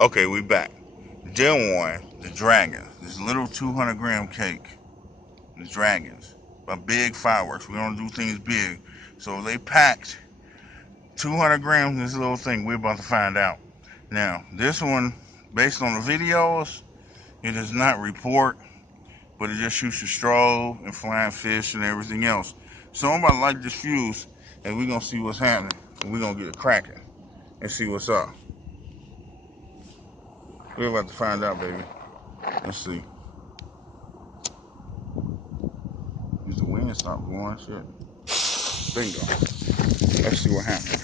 Okay, we back. Then one, the dragon. This little 200-gram cake. The dragons. But big fireworks. We don't do things big. So if they packed 200 grams in this little thing, we're about to find out. Now, this one, based on the videos, it does not report, but it just shoots a strobe and flying fish and everything else. So I'm about to light this fuse, and we're going to see what's happening. And we're going to get it cracking and see what's up. We're about to find out, baby. Let's see. Is the wind stop going? Shit. Bingo. Let's see what happens.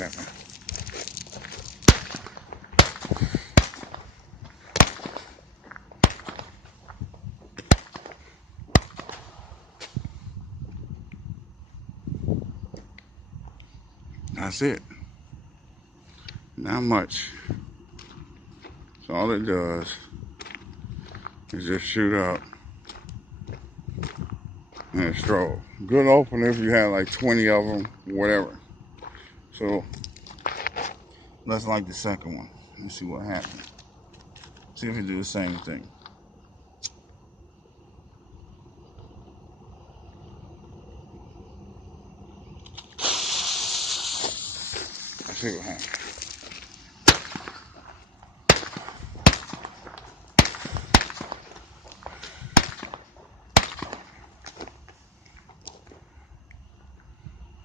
That's it. Not much. So all it does is just shoot up and a strobe. Good opener if you have like 20 of them, whatever. So let's light the second one. Let's see what happens. See if it do the same thing. Let's see what happens.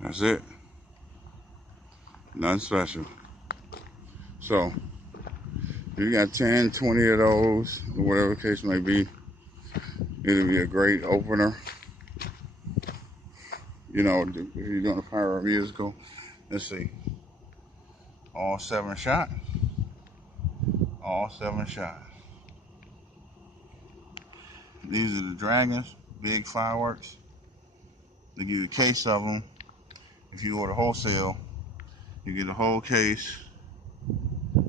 That's it. Nothing special. So, if you got 10, 20 of those, or whatever the case may be, it'll be a great opener. You know, if you're doing a PYRO musical, let's see. All 7 shots. All 7 shots. These are the dragons, big fireworks. They give you a case of them. If you order wholesale, you get a whole case.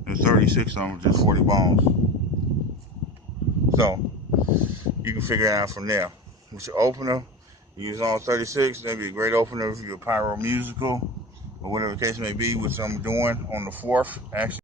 There's 36 of them, just 40 bones. So, you can figure it out from there. With your opener, you use all 36. That'd be a great opener if you're a PYRO musical, or whatever the case may be, which I'm doing on the 4th, actually.